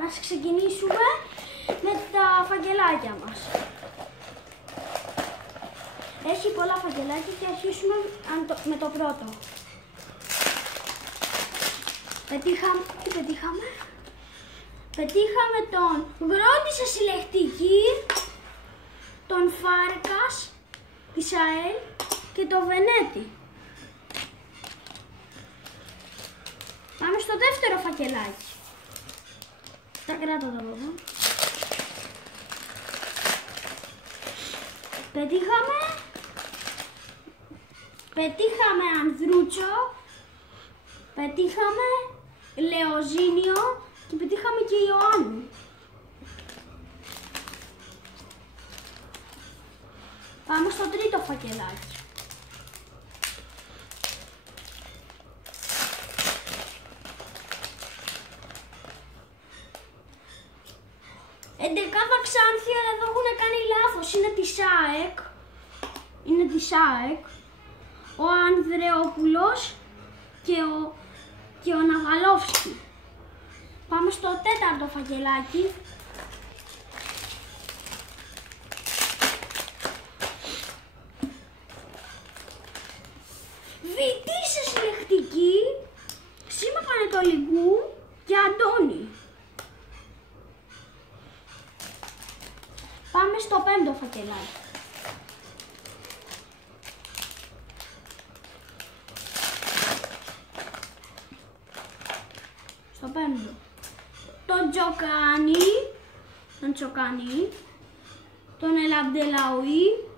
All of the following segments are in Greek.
να ξεκινήσουμε με τα φακελάκια μας. Έχει πολλά φακελάκια και αρχίσουμε με το πρώτο. Τι πετύχαμε? Πετύχαμε τον Γρότη σε συλλεκτική, τον Φάρκας της ΑΕΛ και το Βενέτη. Πάμε στο δεύτερο φακελάκι. Τα κράτα τα εδώ. Πετύχαμε Ανδρούτσο, πετύχαμε Λεοζίνιο και πετύχαμε και Ιωάννου. Πάμε στο τρίτο φακελάκι. Εντεκάδα Ξάνθη, αλλά εδώ έχουν κάνει λάθος. Είναι της ΑΕΚ. Ο Ανδρεόπουλος και ο Ναβαλόφσκι. Πάμε στο τέταρτο φακελάκι. Βιτή σε συλλεκτική, Σήμα Πανετολικού και Αντώνη. Πάμε στο πέμπτο φακελάκι. Στο πέμπτο. Τον Τσοκάνη, τον Ελαμπτελαουή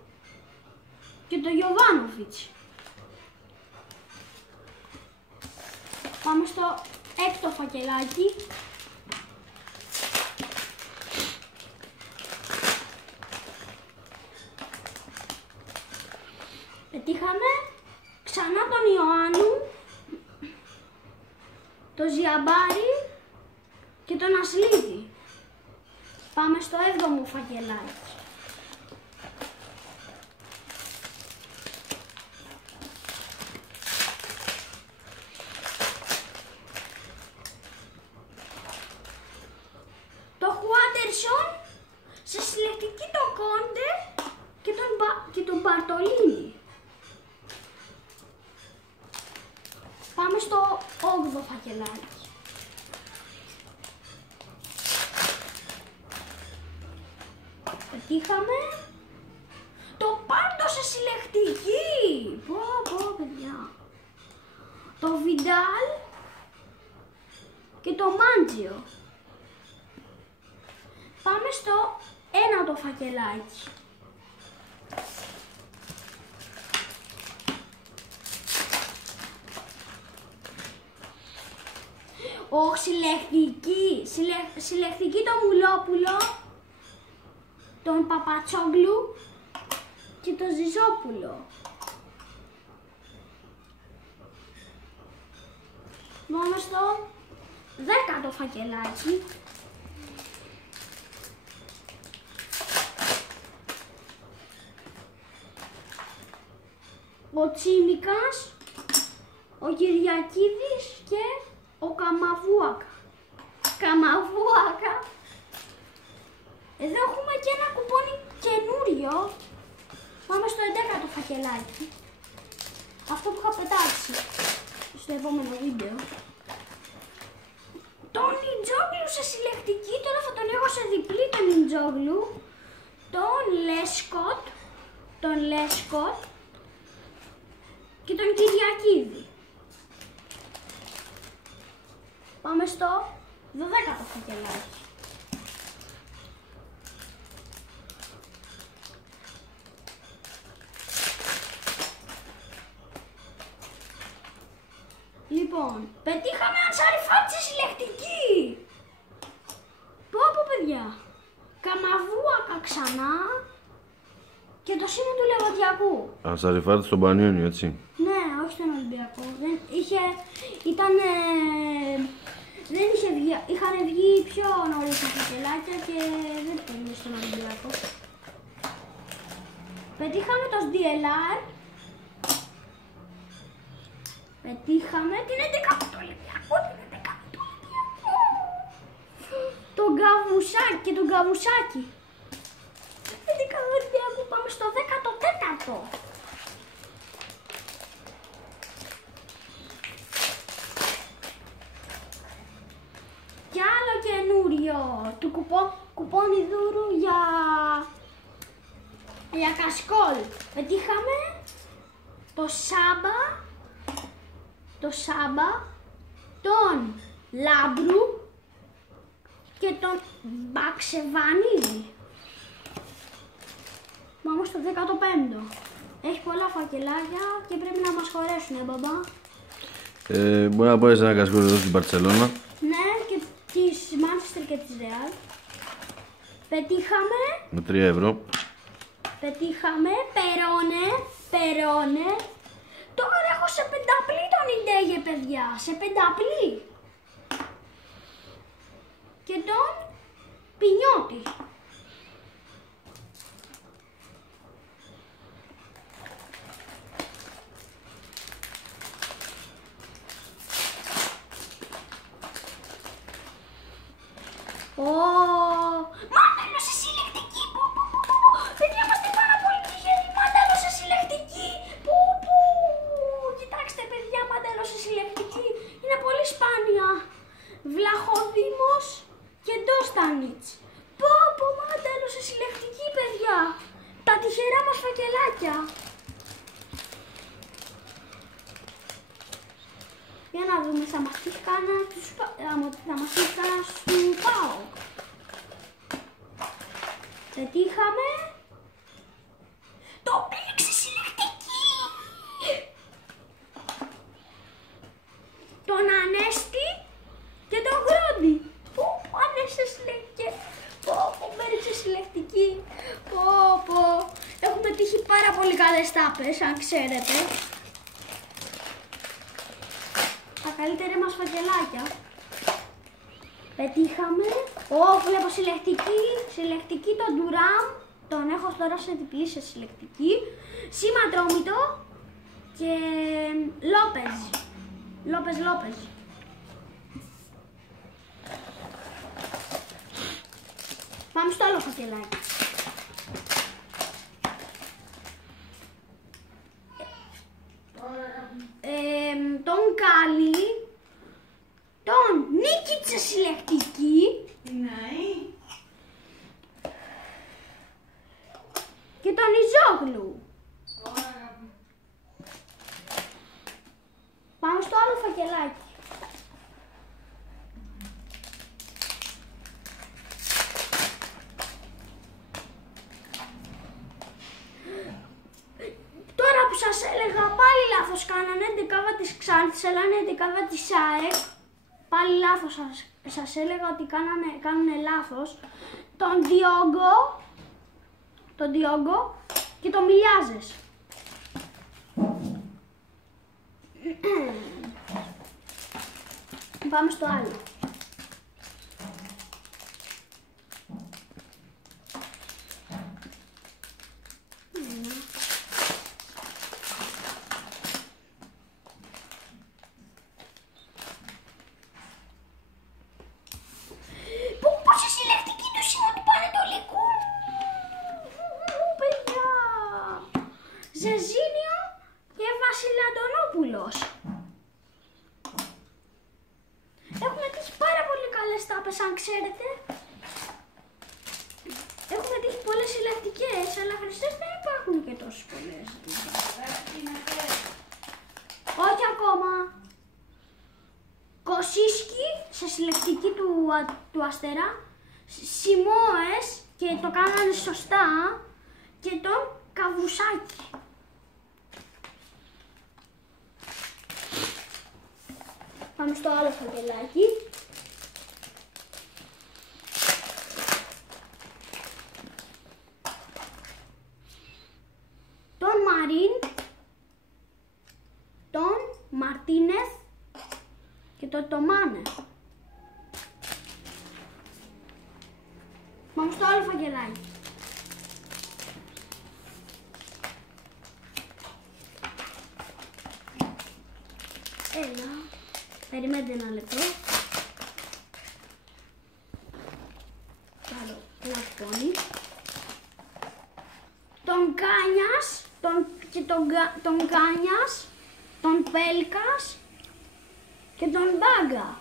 και τον Γιωβάνοβιτς. Πάμε στο έκτο φακελάκι. Πετύχαμε ξανά τον Ιωάννου, τον Ζιαμπάρη και τον Ασλίδη. Πάμε στο έβδομο φακελάκι. Το Χουάντερσον σε συλλεκτική το Κόντε και τον Μπαρτολίνη. Πάμε στο 8ο φακελάκι. Πετύχαμε το Πάντο σε συλλεκτική. Πω παιδιά. Το Βιντάλ και το Μάντζιο. Πάμε στο 9ο φακελάκι. Συλλεκτική το Μουλόπουλο, τον Παπατσόγλου και τον Ζιζόπουλο. Πάμε στο 10ο φακελάκι. Ο Τσίμικας, ο Κυριακίδης και ο Καμαβούακα. Εδώ έχουμε και ένα κουπόνι καινούριο. Πάμε στο 11ο φακελάκι. Αυτό που είχα πετάξει στο επόμενο βίντεο. Τον Νιτζόγλου σε συλλεκτική, τώρα θα τον έχω σε διπλή τον Νιτζόγλου. Τον Λέσκοτ και τον Κυριακίδη. Πάμε στο 12ο φακελάκι. Λοιπόν, πετύχαμε Ανσαριφάτ σε συλλεκτική. Πω παιδιά. Καμαβούακα ξανά και το σήμα του Λεβαδιακού. Ανσαριφάτ στον Πανιόνιο, έτσι. Ναι, όχι στον Ολυμπιακό. Είχαν βγει πιο νωρίς τα φακελάκια και δεν ήταν στον Ολυμπιακό. Πετύχαμε το SDLR. Πετύχαμε την 11η του Ολυμπιακού. καβουσάκι και τον καβουσάκι. 11 δόντια που πάμε στο 14ο. Και άλλο καινούριο του κουπόνι δούρου για κασκόλ. Πετύχαμε το Σάμπα, τον Λάμπρου και τον Μπαξεβανίδη. Πάμε στο 15ο. Έχει πολλά φακελάκια και πρέπει να μας χωρέσουνε, μπαμπά. Μπορεί να πάρεις ένα κασκόλ εδώ στην Μπαρτσελώνα. Ναι, και της Manchester και της Real. Πετύχαμε. Με 3 ευρώ. Πετύχαμε. Περώνε. Τώρα έχω σε πενταπλή τον Ιντέγε, παιδιά. Σε πενταπλή. Και τον Πινιώτη. Μάνταλο σε συλλεκτική. Παιδιά, είμαστε πάρα πολύ τυχεροί. Μάνταλο σε συλλεκτική. Κοιτάξτε, παιδιά, μάνταλο σε συλλεκτική. Είναι πολύ σπάνια. Βλαχοδήμος και Ντόστανιτς. Μάνταλο σε συλλεκτική, παιδιά. Τα τυχερά μας φακελάκια. Για να δούμε, θα μας τύχει κανένα στου ΠΑΟΚ. Πετύχαμε το Πίξι συλλεκτική. Τον Ανέστη και τον Γκρόντι. Ανέστη συλλεκτική. Μπέριξε συλλεκτική. Έχουμε τύχει πάρα πολύ καλές τάπες, αν ξέρετε. Τα καλύτερα μας φακελάκια. Πετύχαμε. Βλέπω συλλεκτική τον Ντουράμ. Τον έχω τώρα σε διπλή σε συλλεκτική. Σήμα Τρόμητο και Λόπεζ. Πάμε στο άλλο φακελάκι. Τον Κάλι, τον Νίκητσα συλλεκτική και τον Ιζόγλου. Πάμε στο άλλο φακελάκι. Τώρα που σας έλεγα πάλι λάθος κάνανε, 11 της Ξάνθης, αλλά είναι 11 της ΑΕΚ. Πάλι λάθος σας έλεγα ότι κάνουνε λάθος. Τον Διόγκο και τον Μιλιάζες. Πάμε στο άλλο. Πόση συλλεκτική του Σιμών του Πανετολικού. Παιδιά. Ζεζίνιο και Βασιλαντονόπουλος. Έχουμε τύχει πάρα πολύ καλές τάπες, αν ξέρετε. Έχουμε τύχει πολλές συλλεκτικές, αλλά χρηστές δεν υπάρχουν και τόσες πολλές. Όχι ακόμα. Κοσίσκι σε συλλεκτική του Αστέρα. Σιμόες και το κάνανε σωστά. Και τον Καβουσάκι. Πάμε στο άλλο φακελάκι. Τον Μαρίν, τον Μαρτίνεθ και τον Τομάνε. Πάμε στο άλλο φακελάκι. Έλα, περιμένετε ένα λεπτό. Κάνιας, τον Κάνιας, τον Πέλκας και τον Μπάγκα.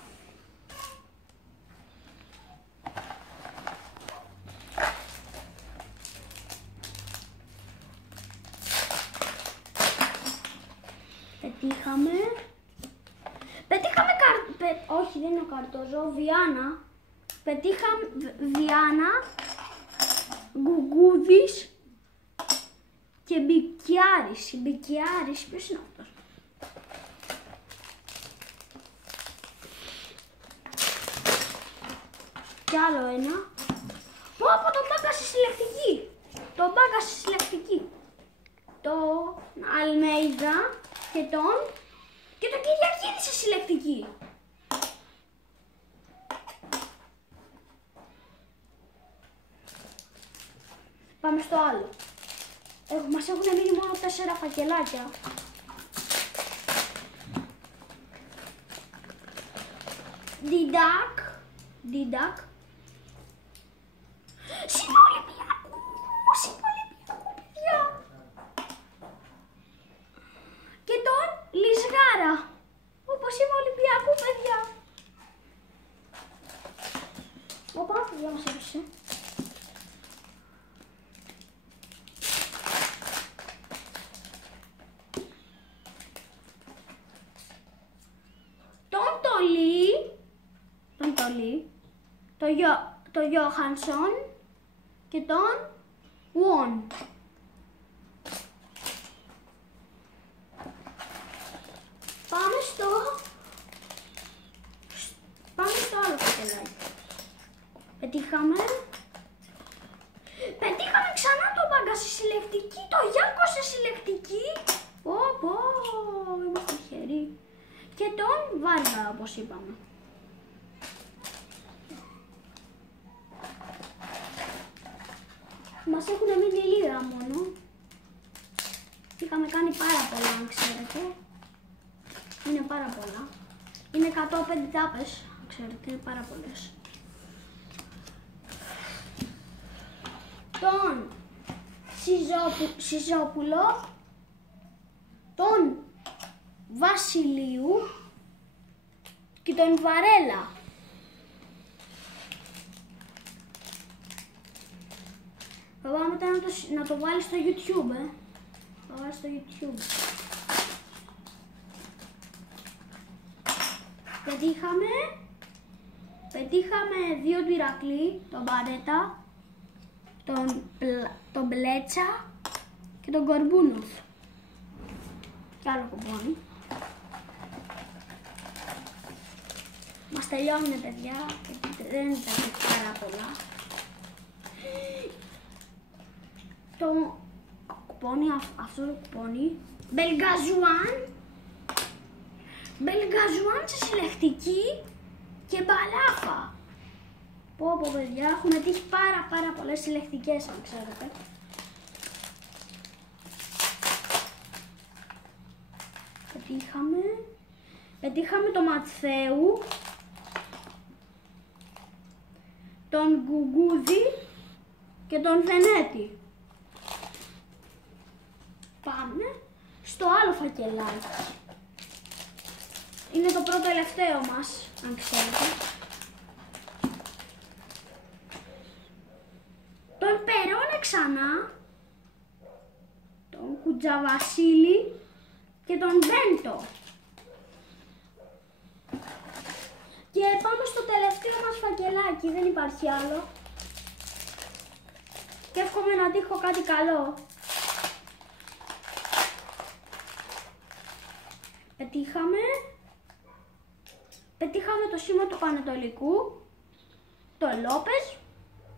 Πετύχαμε όχι, δεν είναι ο Καρτόζο, Βιάνα. Πετύχαμε Βιάνα, Γκουγκούδης και Μπικιάρης. Μπικιάρης, ποιος είναι αυτός? Κι άλλο ένα. Πω από τον Μπάγκα στη συλλεκτική. Τον Μπάγκα στη συλλεκτική. Τον Αλμέιδα και τον Κυριακίδη στη συλλεκτική. Πάμε στο άλλο. Μας έχουν μείνει μόνο 4 φακελάκια. Διντάκ. Συνολυμπιακού, παιδιά. Και τον Λισγάρα, όπως είμαι Ολυμπιακού, παιδιά. Οπα, παιδιά μας έπισε. Τον Τολί, τον Γιώχανσον και τον Ουον. Πάμε στο άλλο φακελάκι. Πετύχαμε ξανά τον Μπάγκα στη συλλεκτική, το Γιάκο στη συλλεκτική. Πω, είμαστε τυχεροί. Και τον Βάργα, όπως είπαμε. Μας έχουν μείνει λίγα μόνο. Είχαμε κάνει πάρα πολλά, αν ξέρετε. Είναι πάρα πολλά. Είναι 105 τάπες, αν ξέρετε, είναι πάρα πολλές. Τον Σιζόπουλο, τον Βασιλείου και τον Βαρέλα. Θα πάω μετά να το βάλει στο YouTube, Θα βάλει στο YouTube. Πετύχαμε 2 του Ηρακλή, τον Μπαρέτα, τον Μπλέτσα και τον Κορμπούνοφ. Κι άλλο κουπόνι. Μας τελειώνουνε, παιδιά, γιατί δεν ήταν πάρα πολλά. Το κουπόνι, αυτό το κουπόνι, Μπελγκαζουάν σε συλλεκτική και Μπαλάφα. Πω, παιδιά, έχουμε τύχει πάρα πολλές συλλεκτικές, αν ξέρετε. Πετύχαμε τον Ματθαίου, τον Γκουγκούδη και τον Βενέτη. Πάμε στο άλλο φακελάκι. Είναι το πρώτο τελευταίο μας, αν ξέρετε. Τον Περώνα ξανά, τον Κουτζαβασίλη και τον Βέντο. Και πάμε στο τελευταίο μας φακελάκι, δεν υπάρχει άλλο. Και εύχομαι να τύχω κάτι καλό. Πετύχαμε το σήμα του Πανετολικού, τον Λόπες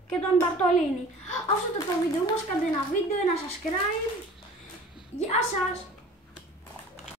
και τον Μπαρτολίνη. Αυτό το βίντεο μας, κάντε ένα βίντεο, ένα subscribe. Γεια σας!